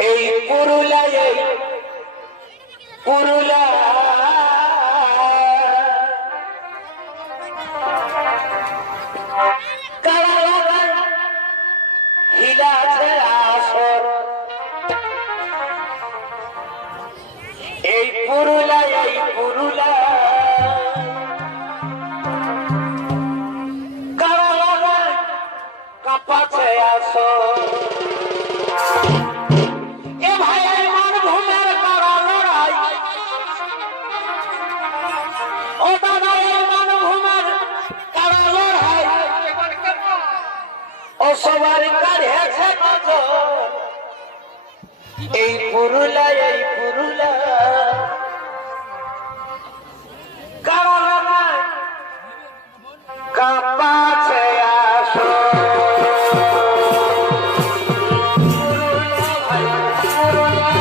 এই পুরুলা হিলাছে আসর এই পুরুলা কাপাছে আসর এ ভাই আমার ঘুমের করা লড়াই ও দাদা আমার ঘুমের করা লড়াই ও সবার কাছে নজর এই পুরুলা কারণ কাপাছে আসো পুরুলা